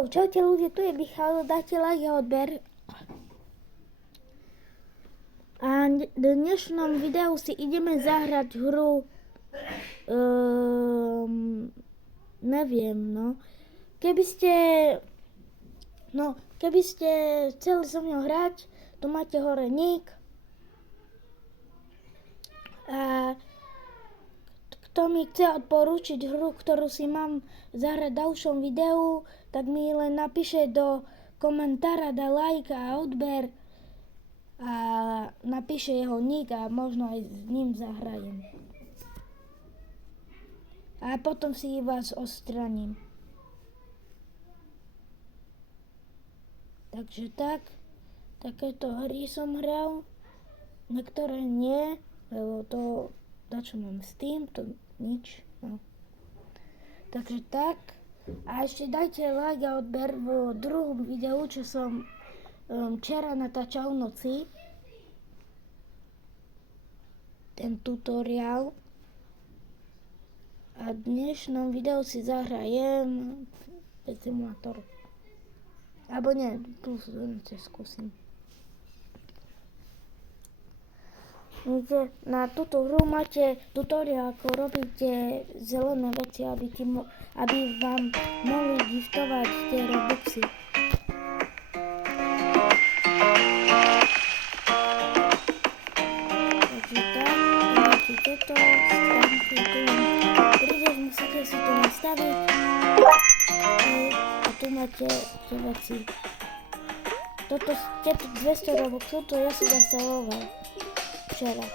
Čaute ľudia, tu je Michal, dajte like a odber. A v dnešnom videu si ideme zahrať hru, neviem, no. Keby ste chceli so mnou hrať, tu máte hore nick. A kto mi chce odporúčiť hru, ktorú si mám zahrať v ďalšom videu, tak mi len napíše do komentára, dá like a odber a napíše jeho nick a možno aj s ním zahrajem. A potom si vás odstraním. Takže takéto hry som hral, niektoré nie, lebo to, čo mám s tým, to nič, no. Takže tak, a ešte dajte like a odber vo druhom videu, čo som včera natáčal v noci, ten tutoriál. A v dnešnom videu si zahrajem simulátor. Alebo nie, tu skúsim. Na túto hru máte tutoriál, ako robíte zelené veci, aby vám mohli giftovať tie robuxy. Takže tak, dáte toto, stavite tu, prídeš, musíte si to nastaviť a tu máte tie veci. Toto 200 robuxov, to ja si zastavoval včera.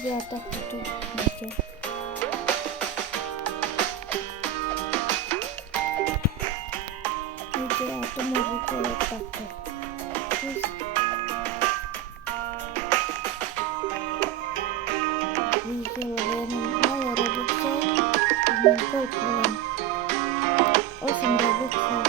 Ja takto tu máte. Vidíte, a to môžete takto. Vidíte, lebo ja mám malo robuxov, mám koľko len 8 robuxov.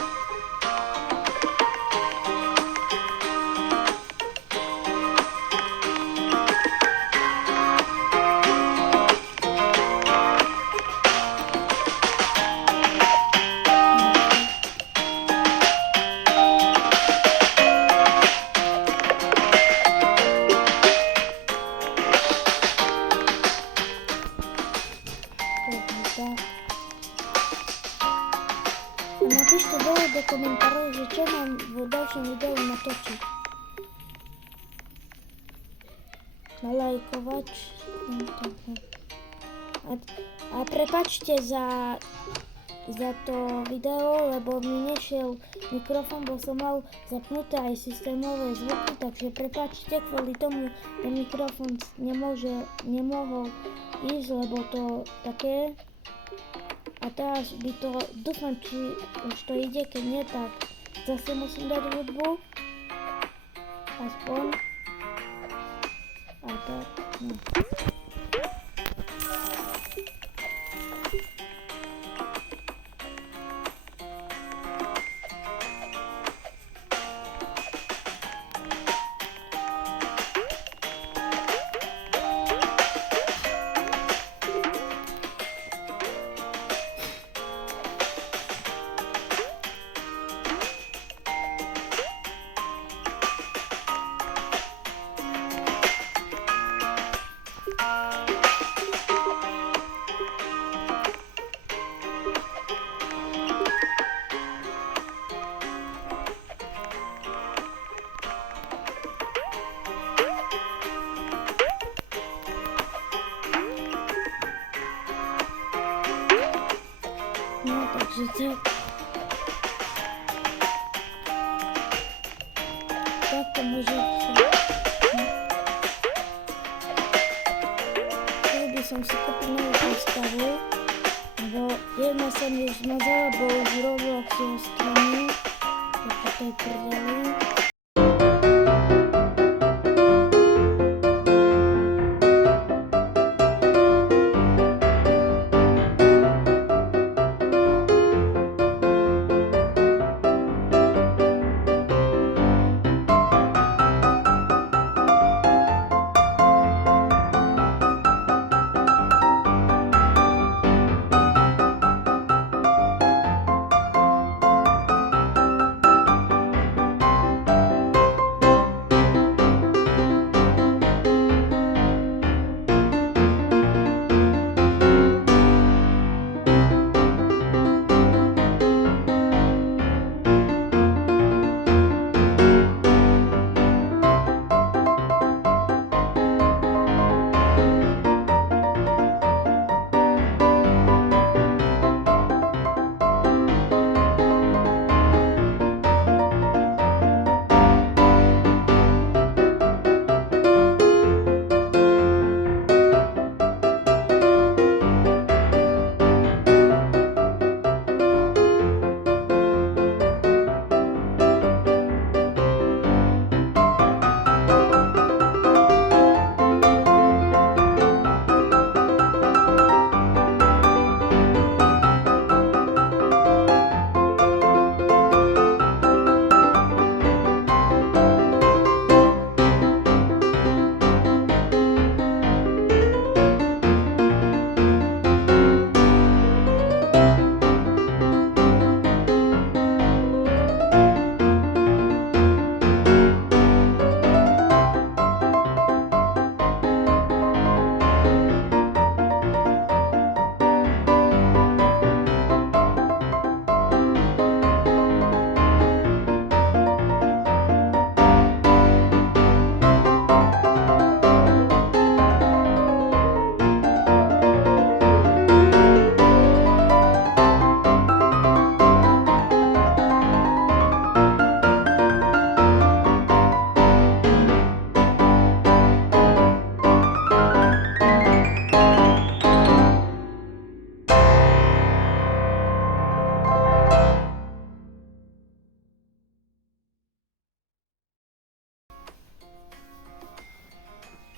Napíšte dole do komentárov, že čo mám v ďalšom videu natočiť. Nalajkovať. A prepáčte za to video, lebo mi nešiel mikrofón, bo som mal zapnuté aj systémové zvuky, takže prepáčte, kvôli tomu ten mikrofón nemohol ísť, lebo to také. A teraz by to, dúfam, či už to ide, keď nie, tak zase musím dať hudbu. Aspoň. A tak, no. No, takže tak. Tak to môže byť. Chcel by som si kúpiť novú postavu, lebo jedna sa mi už zmazala, bo už Roblox je stranu. Takže to je prdeli.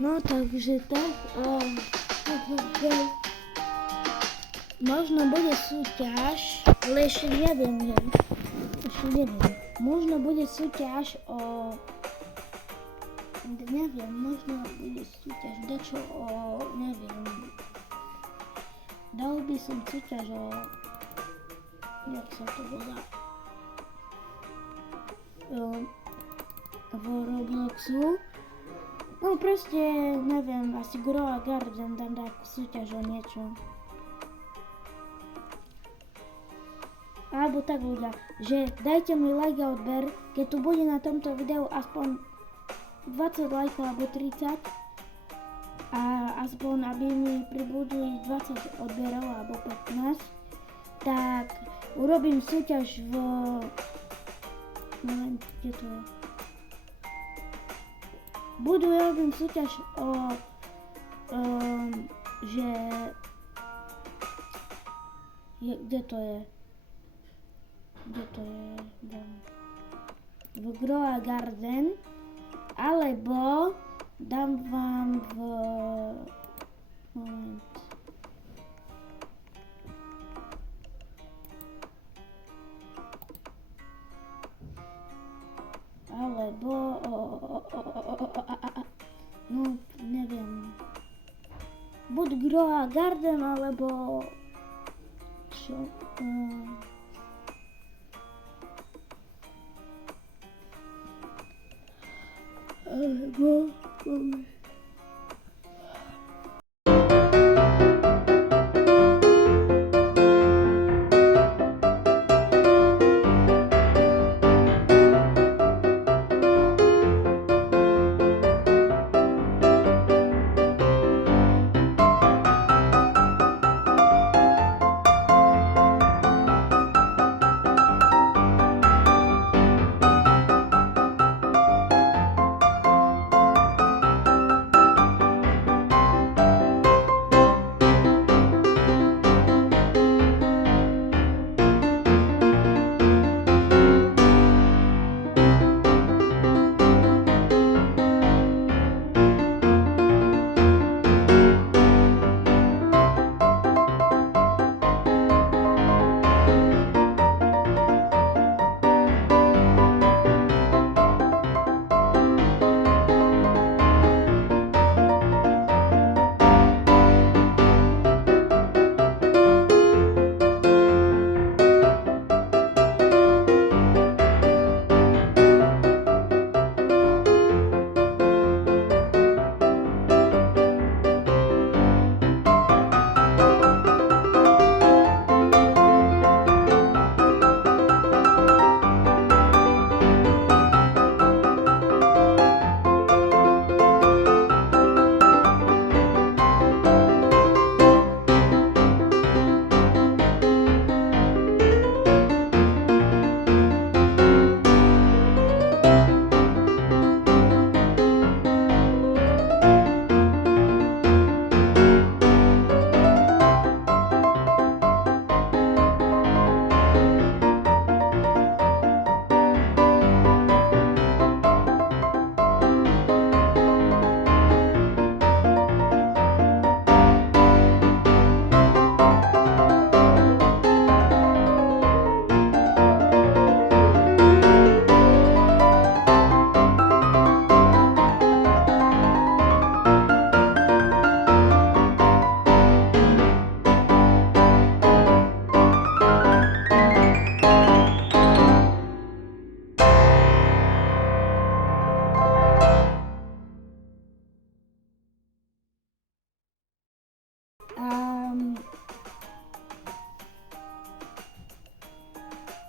No takže tak, možno bude súťaž, ale ešte neviem, možno bude súťaž možno bude súťaž dačo neviem, dal by som súťaž jak sa to volá, v Robloxu. No proste, neviem, asi Grow a Garden dám takú súťaž o niečo. Alebo tak ľudia, že dajte mi like a odber, keď tu bude na tomto videu aspoň 20 lajkov alebo 30 a aspoň aby mi pribudli 20 odberov alebo 15, tak urobím súťaž neviem, kde to je. Robím súťaž že kde to je? V Grow a Garden, alebo dám vám moment. Alebo no neviem, buď Grow a Garden alebo čo, alebo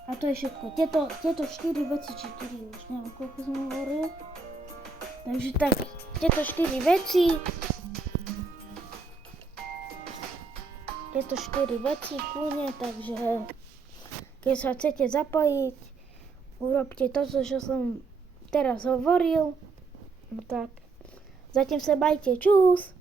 a to je všetko. Tieto 4 veci, či 4, už neviem koľko som hovoril. Takže tak, tieto 4 veci kľudne, takže keď sa chcete zapojiť, urobte to, čo som teraz hovoril. No tak, zatím sa majte, čus!